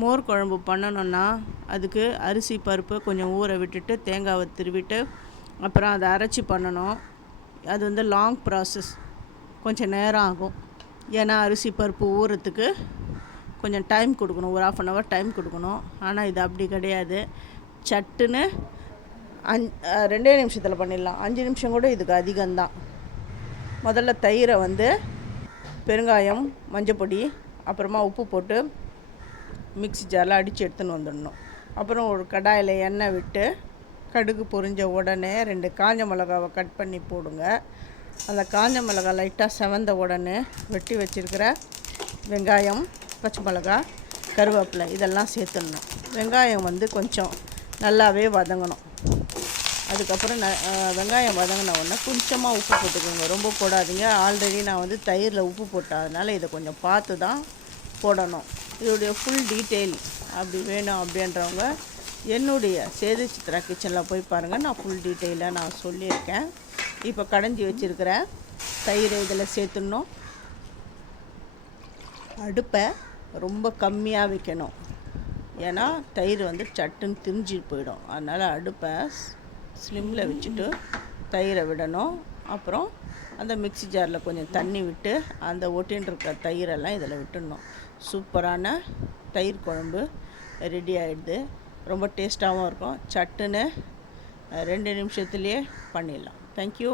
மோர் குழம்பு பண்ணணுன்னா அதுக்கு அரிசி பருப்பு கொஞ்சம் ஊற விட்டுட்டு தேங்காவை திருவிட்டு அப்புறம் அதை அரைச்சி பண்ணணும். அது வந்து லாங் ப்ராசஸ், கொஞ்சம் நேரம் ஆகும். ஏன்னா அரிசி பருப்பு ஊறத்துக்கு கொஞ்சம் டைம் கொடுக்கணும், ஒரு 1/2 hour டைம் கொடுக்கணும். ஆனால் இது அப்படி கிடையாது, சட்டுன்னு 2 நிமிஷத்தில் பண்ணிடலாம். 5 நிமிஷம் கூட இதுக்கு அதிகம்தான். முதல்ல தயிரை வந்து பெருங்காயம், மஞ்சப்பொடி, அப்புறமா உப்பு போட்டு மிக்ஸி ஜாரில் அடித்து எடுத்துன்னு வந்துடணும். அப்புறம் ஒரு கடாயில் எண்ணெய் விட்டு கடுகு பொரிஞ்ச உடனே 2 காஞ்ச மிளகாவை கட் பண்ணி போடுங்க. அந்த காஞ்ச மிளகாய் லைட்டாக செவந்த உடனே வெட்டி வச்சுருக்கிற வெங்காயம், பச்சை மிளகா, கருவேப்பிலை இதெல்லாம் சேர்த்துடணும். வெங்காயம் வந்து கொஞ்சம் நல்லாவே வதங்கணும். அதுக்கப்புறம் வெங்காயம் வதங்கின உடனே கொஞ்சமாக உப்பு போட்டுக்கோங்க, ரொம்ப போடாதீங்க. ஆல்ரெடி நான் வந்து தயிரில் உப்பு போட்டேன், அதனால் இதை கொஞ்சம் பார்த்து தான் போடணும். இதோடைய ஃபுல் டீட்டெயில் அப்படி வேணும் அப்படின்றவங்க என்னுடைய சேது சித்ரா கிச்சனில் போய் பாருங்கள், நான் ஃபுல் டீட்டெயிலாக நான் சொல்லியிருக்கேன். இப்போ கடைஞ்சி வச்சுருக்கிற தயிரை இதில் சேர்த்துடணும். அடுப்பை ரொம்ப கம்மியாக வைக்கணும், ஏன்னா தயிர் வந்து சட்டுன்னு திரிஞ்சு போயிடும். அதனால் அடுப்பை ஸ்லிம்மில் வச்சுட்டு தயிரை விடணும். அப்புறம் அந்த மிக்ஸி ஜாரில் கொஞ்சம் தண்ணி விட்டு அந்த ஒட்டின்னு இருக்கிற தயிரெல்லாம் இதில் விட்டுடணும். சூப்பரான தயிர் குழம்பு ரெடி ஆகிடுது. ரொம்ப டேஸ்ட்டாகவும் இருக்கும். சட்டுன்னு 2 நிமிஷத்துலேயே பண்ணிடலாம். தேங்க்யூ.